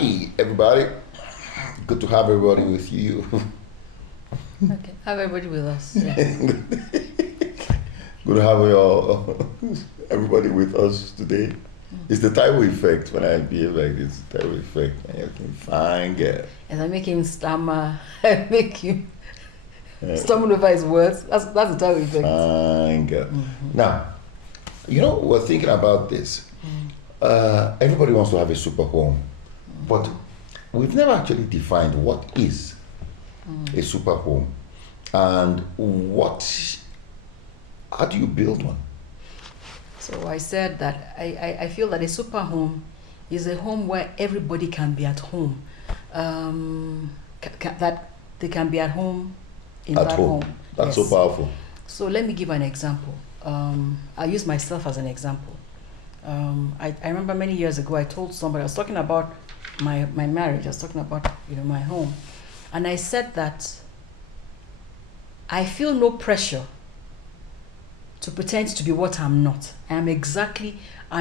Hi, everybody. Good to have everybody with you. Okay, have everybody with us. Yes. Good to have everybody with us today. It's the Taiwo effect when I behave like this. Taiwo effect. And you can fine girl. And I make him stammer. I make him stumble over his words. That's the type of effect. Fine girl. Now, we're thinking about this. Everybody wants to have a super home, but we've never actually defined what is a super home and how do you build one? So I said that I feel that a super home is a home where everybody can be at home. That they can be at home in At that home. home. That's Yes. so powerful. So let me give an example. I'll use myself as an example. I remember many years ago I told somebody, I was talking about my marriage, I was talking about my home, and I said that I feel no pressure to pretend to be what I'm not. I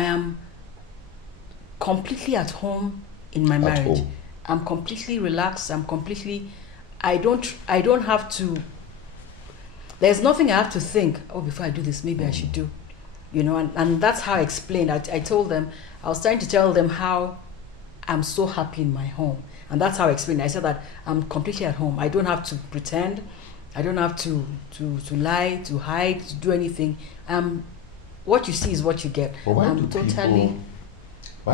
am completely at home in my marriage. Home. I'm completely relaxed. I don't have to, there's nothing I have to think, oh, before I do this, maybe I should do. And that's how I explained. I told them, I was trying to tell them how I'm so happy in my home. And that's how I explained. I said that I'm completely at home. I don't have to pretend. I don't have to lie, to hide, to do anything. What you see is what you get. But why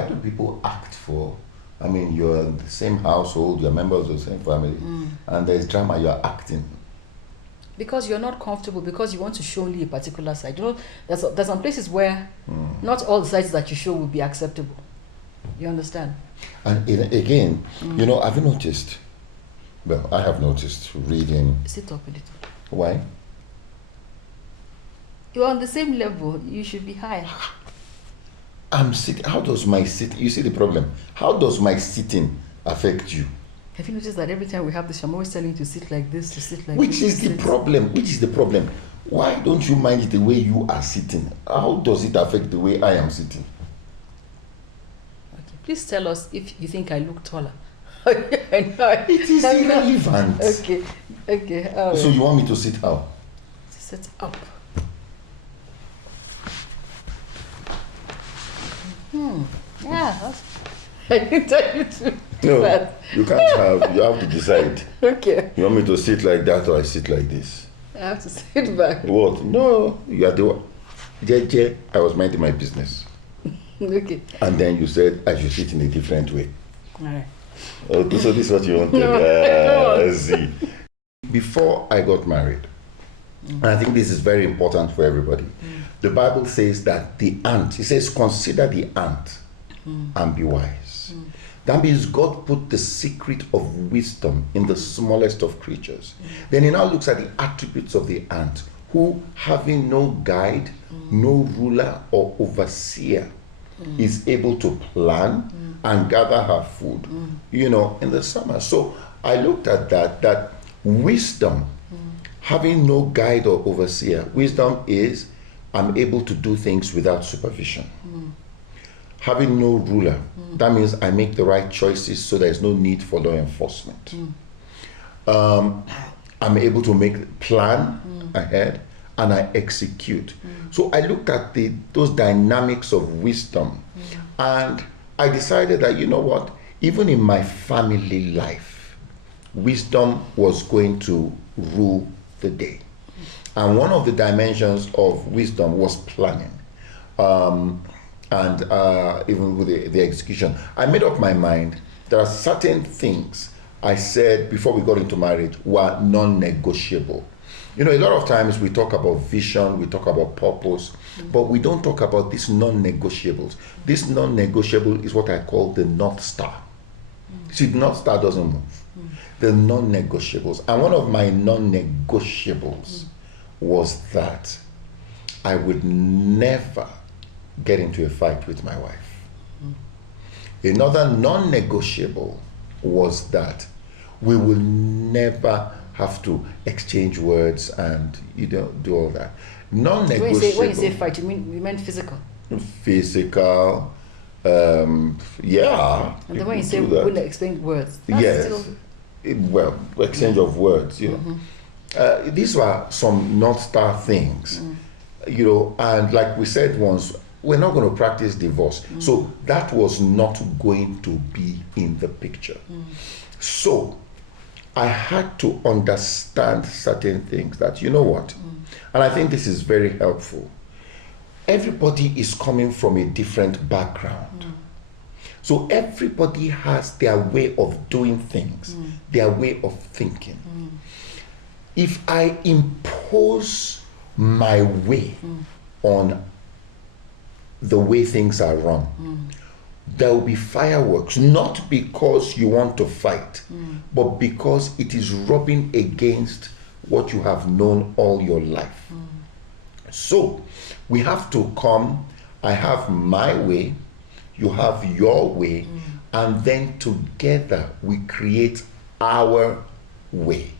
do people act for, you're in the same household, you're members of the same family, and there's drama, you're acting. Because you're not comfortable, because you want to show only a particular side. There's some places where not all the sides that you show will be acceptable. You understand? And again, have you noticed? Well, I have noticed reading. Sit up a little. Why? You're on the same level. You should be higher. I'm sitting. How does my sit? You see the problem. How does my sitting affect you? Have you noticed that every time we have this, I'm always telling you to sit like this, to sit like this? Which is the problem? Why don't you mind the way you are sitting? How does it affect the way I am sitting? Okay. Please tell us if you think I look taller. It is irrelevant. Okay. So you want me to sit how? Sit up. Yeah. I can tell you to. No, But you can't have. You have to decide. okay. You want me to sit like that or I sit like this? I have to sit back. What? No, you are the one. JJ, I was minding my business. Okay. And then you said I should sit in a different way. All right. Okay, so this is what you wanted. No, I don't. See. Before I got married, and I think this is very important for everybody, the Bible says that the ant, it says, consider the ant and be wise. That means God put the secret of wisdom in the smallest of creatures. Then he now looks at the attributes of the ant, who, having no guide, no ruler or overseer, is able to plan and gather her food, in the summer. So I looked at that wisdom, having no guide or overseer, wisdom is I'm able to do things without supervision. Having no ruler, that means I make the right choices, so there's no need for law enforcement. I'm able to plan ahead and I execute. So I looked at those dynamics of wisdom, and I decided that, even in my family life, wisdom was going to rule the day. And one of the dimensions of wisdom was planning. And even with the execution, I made up my mind. There are certain things I said before we got into marriage were non-negotiable. A lot of times we talk about vision, we talk about purpose, but we don't talk about these non-negotiables. This non-negotiable is what I call the North Star. See, the North Star doesn't move. The non-negotiables. And one of my non-negotiables was that I would never get into a fight with my wife. Another non-negotiable was that we will never have to exchange words and do all that. Non-negotiable. When you say fight, you meant physical? Physical, Yeah. And then when you people say do we that. wouldn't exchange words, that's Yes. still, Well, exchange of words, you know. These were some North Star things, you know, and like we said once, we're not going to practice divorce. So that was not going to be in the picture. So I had to understand certain things that, you know what, and I think this is very helpful. Everybody is coming from a different background. So everybody has their way of doing things, their way of thinking. If I impose my way on the way things are run, there will be fireworks, not because you want to fight, but because it is rubbing against what you have known all your life. So we have to come, I have my way, you have your way, and then together we create our way.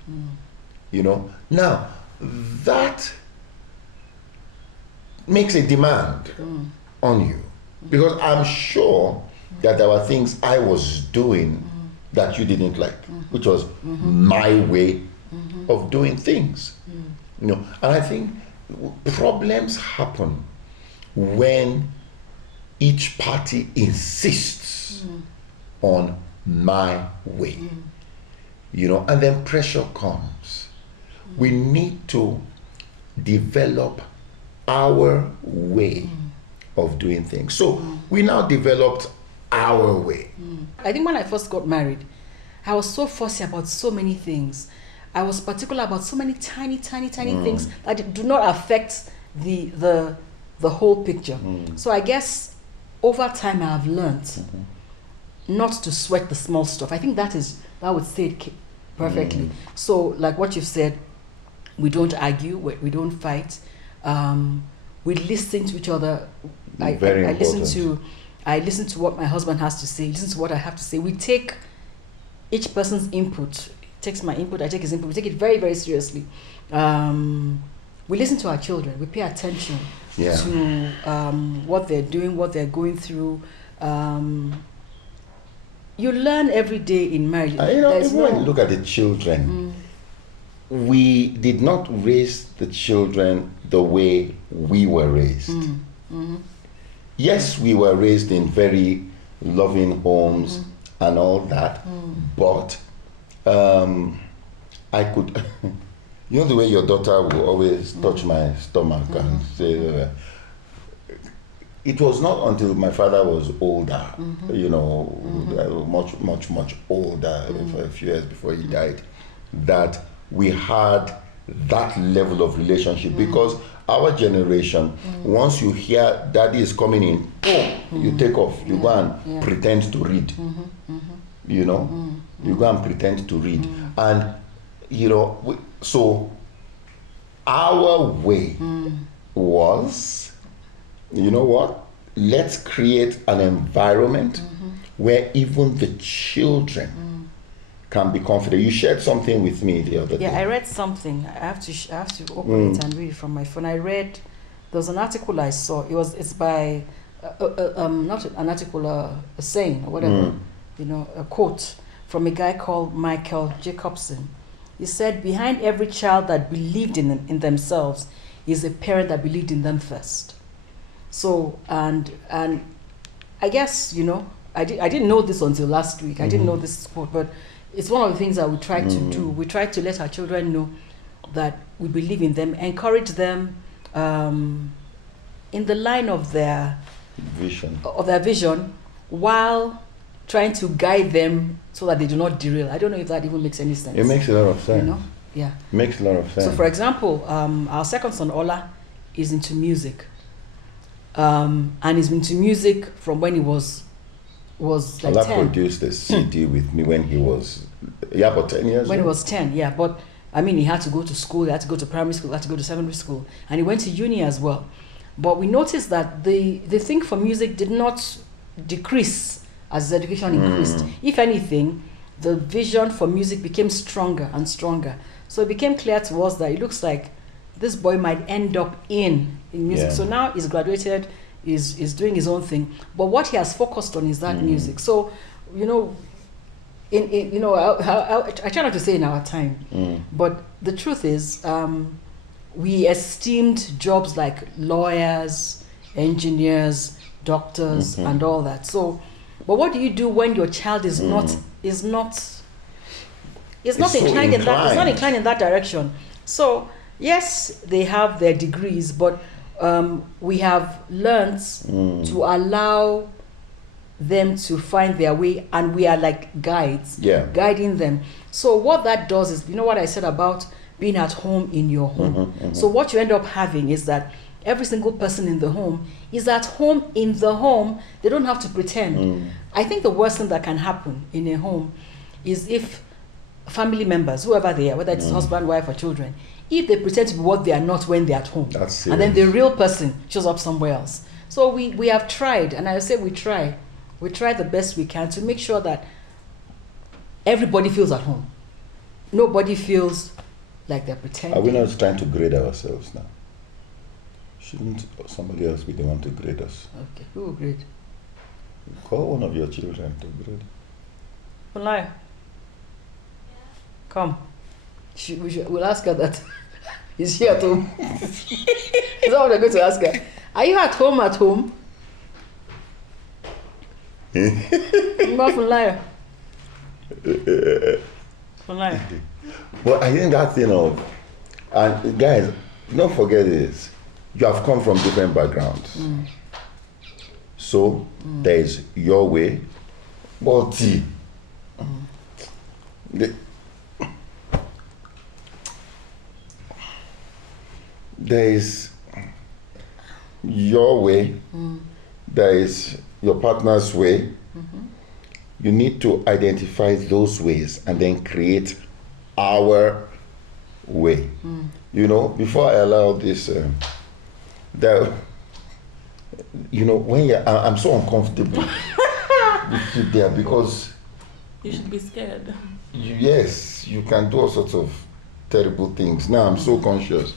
You know, now that makes a demand on you, because I'm sure that there were things I was doing that you didn't like, which was my way of doing things. You know, and I think problems happen when each party insists on my way. You know, and then pressure comes. We need to develop our way of doing things. So we now developed our way. I think when I first got married, I was so fussy about so many things. I was particular about so many tiny things that do not affect the whole picture. So I guess over time I have learned not to sweat the small stuff. I think that would say it perfectly. So like what you've said, we don't argue, we don't fight. We listen to each other. I listen to what my husband has to say, listen to what I have to say. We take each person's input. He takes my input, I take his input. We take it very, very seriously. We listen to our children. We pay attention to what they're doing, what they're going through. You learn every day in marriage. You know, even when you look at the children, we did not raise the children the way we were raised. Yes, we were raised in very loving homes and all that, but I could, you know, the way your daughter will always touch my stomach and say, it was not until my father was older, you know, much older, a few years before he died, that we had that level of relationship. Because our generation, once you hear daddy is coming in, you take off, you go and pretend to read. You know, you go and pretend to read. And, you know, so our way was, you know what, let's create an environment where even the children can be confident. You shared something with me the other day. Yeah, I read something. I have to open it and read it from my phone. I read, there was an article I saw. It's by not an article, a saying or whatever, you know, a quote from a guy called Michael Jacobson. He said, "Behind every child that believed in themselves is a parent that believed in them first." So and I guess, you know, I didn't know this until last week. I didn't know this quote, but it's one of the things that we try to do. We try to let our children know that we believe in them, encourage them in the line of their vision, while trying to guide them so that they do not derail. I don't know if that even makes any sense. It makes a lot of sense. You know? Yeah. It makes a lot of sense. So, for example, our second son, Ola, is into music. And he's been into music from when he was like Ola 10. produced a CD with me when he was, about 10 years When old. he was 10, yeah. But, I mean, he had to go to school, he had to go to primary school, he had to go to secondary school. And he went to uni as well. But we noticed that the thing for music did not decrease as his education increased. If anything, the vision for music became stronger and stronger. So it became clear to us that it looks like this boy might end up in music. Yeah. So now he's graduated, is doing his own thing. But what he has focused on is that music. So, you know, I try not to say in our time, but the truth is, we esteemed jobs like lawyers, engineers, doctors, and all that. So, but what do you do when your child is not inclined in that direction? So yes, they have their degrees, but we have learned to allow them to find their way, and we are like guides, guiding them. So what that does is, you know what I said about being at home in your home. So what you end up having is that every single person in the home is at home in the home. They don't have to pretend. I think the worst thing that can happen in a home is if family members, whoever they are, whether it's husband, wife, or children, if they pretend to be what they are not when they're at home, and then the real person shows up somewhere else. So we have tried, and I say we try the best we can to make sure that everybody feels at home. Nobody feels like they're pretending. Are we not trying to grade ourselves now? Shouldn't somebody else be the one to grade us? Okay, who will grade? Call one of your children to grade. Wale, come. We'll ask her that. Is she at home? Is that what we're going to ask her? Are you at home? Wale. But I think that and guys, don't forget this. You have come from different backgrounds. So there is your way, but there is your way, there is your partner's way. You need to identify those ways and then create our way. You know, before I allow this, when I'm so uncomfortable with you there, because you should be scared. Yes, you can do all sorts of terrible things. Now I'm so conscious.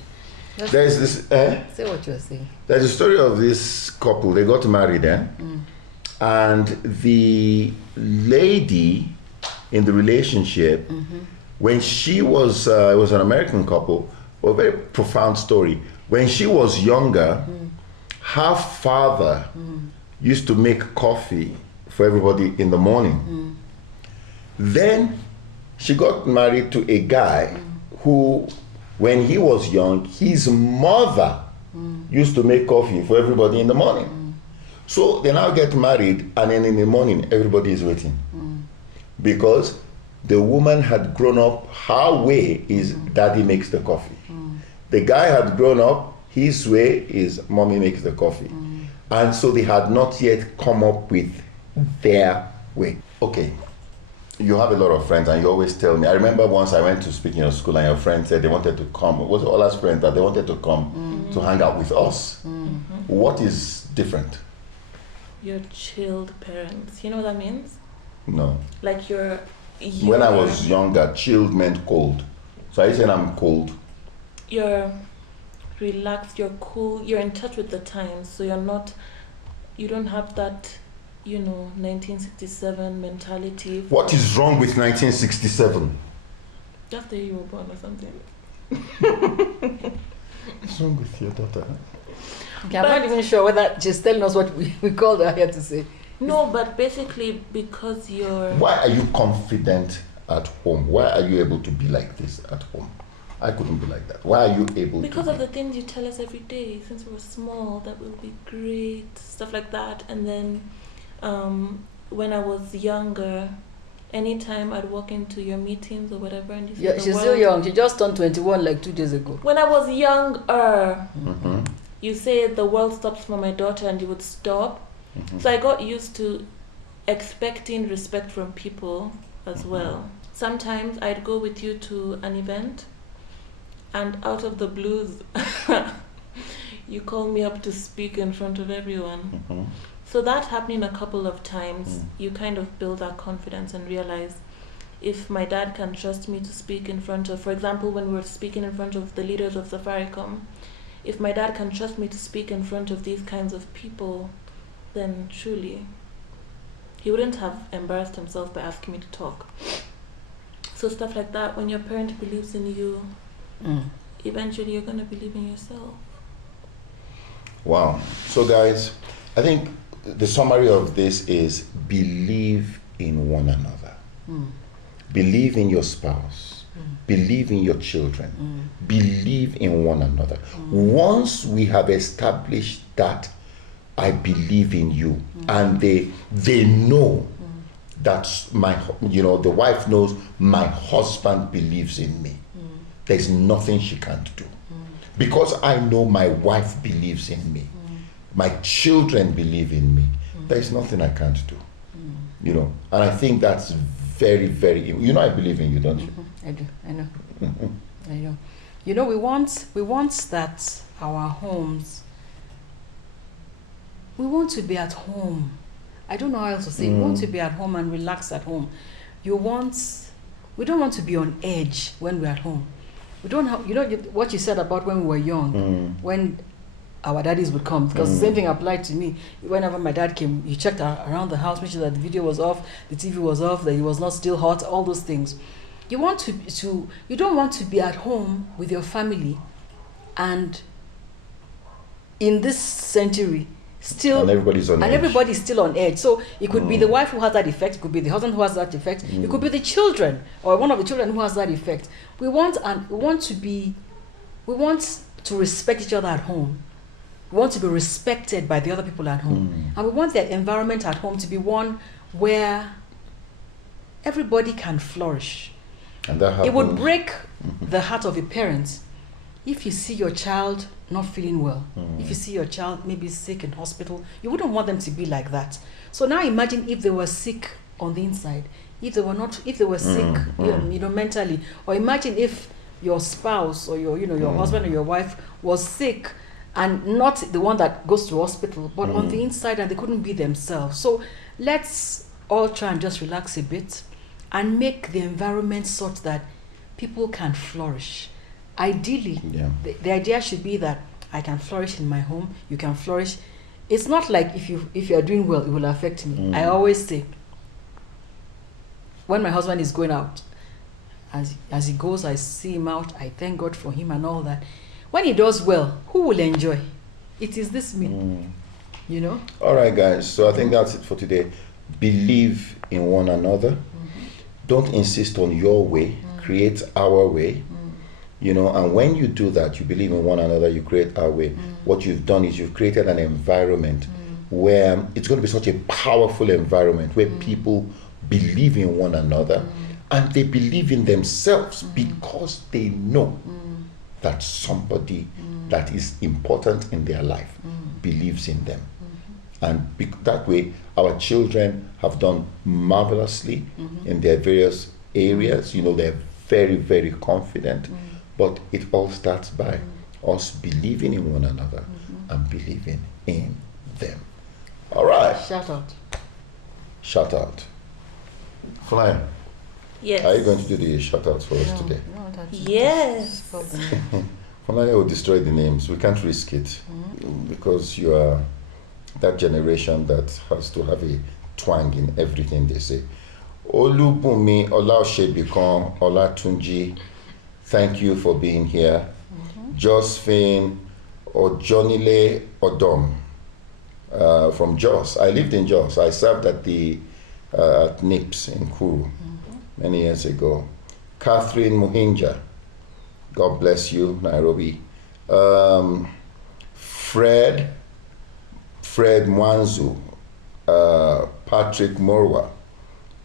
There's this. Say what you're saying. There's a story of this couple. They got married, and the lady in the relationship, when she was, it was an American couple, a very profound story. When she was younger, her father used to make coffee for everybody in the morning. Then she got married to a guy who, when he was young, his mother used to make coffee for everybody in the morning. So they now get married, and then in the morning, everybody is waiting. Because the woman had grown up, her way is daddy makes the coffee. The guy had grown up, his way is mommy makes the coffee. And so they had not yet come up with their way. Okay, you have a lot of friends and you always tell me. I remember once I went to speak in your school and your friend said they wanted to come. It was Ola's friend that they wanted to come to hang out with us. What is different? You're chilled parents. You know what that means? No. Like you're when I was younger, chilled meant cold. So are you saying I'm cold? You're relaxed, you're cool, you're in touch with the times, so you don't have that, 1967 mentality. What is wrong with 1967? Just the year you were born or something. What's wrong with your daughter? Okay, I'm not even sure whether she's telling us what we called her here to say. No, but basically because you're... Why are you confident at home? Why are you able to be like this at home? I couldn't be like that. Why are you able because to of the things you tell us every day since we were small, that will be great, stuff like that. And then when I was younger, anytime I'd walk into your meetings or whatever, and she's still young. She just turned 21 like 2 days ago. When I was younger, you say the world stops for my daughter, and you would stop. So I got used to expecting respect from people as well. Sometimes I'd go with you to an event, and out of the blues, you call me up to speak in front of everyone. So that happening a couple of times, you kind of build that confidence and realize if my dad can trust me to speak in front of, for example, when we were speaking in front of the leaders of Safaricom, if my dad can trust me to speak in front of these kinds of people, then truly he wouldn't have embarrassed himself by asking me to talk. So stuff like that, when your parent believes in you, eventually you're going to believe in yourself. Wow. So guys, I think the summary of this is believe in one another. Believe in your spouse. Believe in your children. Believe in one another. Once we have established that I believe in you, and they know that the wife knows my husband believes in me. There's nothing she can't do. Because I know my wife believes in me. My children believe in me. There's nothing I can't do. And I think that's very, very, I believe in you, don't you? I do. I know. I know. We want that our homes, we want to be at home. I don't know how else to say. We want to be at home and relax at home. We don't want to be on edge when we're at home. We don't have, what you said about when we were young, when our daddies would come, because the same thing applied to me. Whenever my dad came, you checked around the house, make sure that the video was off, the TV was off, that it was not still hot, all those things. You don't want to be at home with your family, and in this century, still, and everybody's still on edge. So it could be the wife who has that effect, it could be the husband who has that effect, it could be the children or one of the children who has that effect. We want to respect each other at home. We want to be respected by the other people at home. And we want the environment at home to be one where everybody can flourish. And that happens. It would break the heart of a parent if you see your child not feeling well, if you see your child maybe sick in hospital, you wouldn't want them to be like that. So now imagine if they were sick on the inside, if they were sick, mentally, or imagine if your spouse or your husband or your wife was sick and not the one that goes to hospital, but on the inside and they couldn't be themselves. So let's all try and just relax a bit and make the environment such that people can flourish. Ideally, the idea should be that I can flourish in my home, you can flourish. It's not like if you are doing well, it will affect me. I always say, when my husband is going out, as he goes, I see him out, I thank God for him and all that. When he does well, who will enjoy? It is this me, All right, guys. So I think that's it for today. Believe in one another. Don't insist on your way. Create our way. And when you do that, you believe in one another, you create our way. What you've done is you've created an environment where it's going to be such a powerful environment where people believe in one another and they believe in themselves because they know that somebody that is important in their life believes in them. And that way, our children have done marvelously in their various areas. They're very, very confident. But it all starts by us believing in one another and believing in them. All right. Shout out. Flyer. Yes. Are you going to do the shout outs for us today? No, Yes. Flyer will destroy the names. We can't risk it because you are that generation that has to have a twang in everything they say. Olubunmi Olaosebikan Olatunji, thank you for being here. Josephine Ojonile Odom from Jos. I lived in Jos. I served at at NIPS in Kuru many years ago. Catherine Muhinja, God bless you, Nairobi. Fred Mwanzu, Patrick Morwa,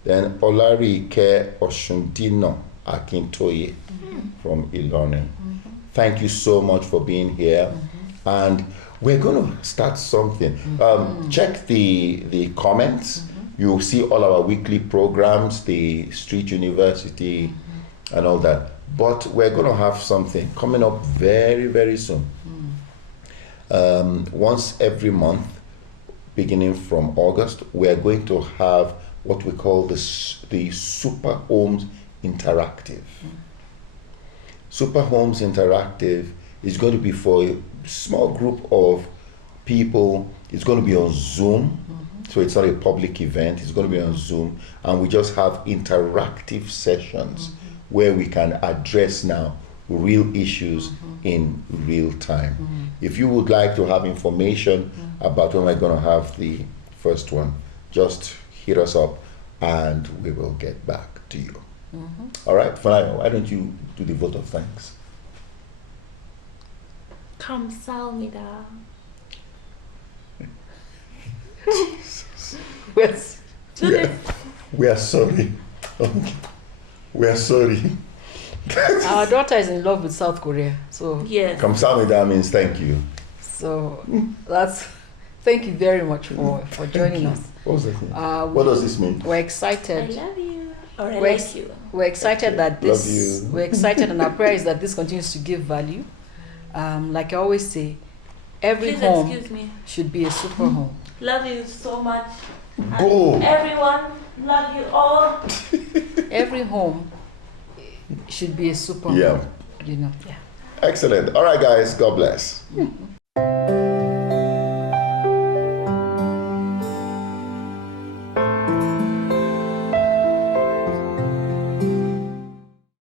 then Olarike Oshundino Akintoye from Ilorin. Thank you so much for being here. And we're going to start something. Check the comments. You'll see all our weekly programs, the Street University and all that. But we're going to have something coming up very, very soon. Once every month, beginning from August, we're going to have what we call the Super Homes Interactive. Super Homes Interactive It's going to be for a small group of people. It's going to be on Zoom. So it's not a public event. It's going to be on Zoom. And we just have interactive sessions where we can address now real issues in real time. If you would like to have information about when we're going to have the first one, just hit us up and we will get back to you. All right, Fanaya, why don't you do the vote of thanks? 감사합니다. Yes. We are sorry. We are sorry. Our daughter is in love with South Korea, so Yes. Kamsahamnida means thank you. so that's thank you very much for joining us. What was that thing? What does this mean? We're I excited. love you. Or I We're, like ex- you. we're excited that Love this. you. We're excited, and our prayer is that this continues to give value. Like I always say, every Please home excuse me. should be a super home. Love you so much. Go. And everyone, love you all. Every home should be a super Yeah. home. You know. Yeah. Excellent. All right, guys. God bless.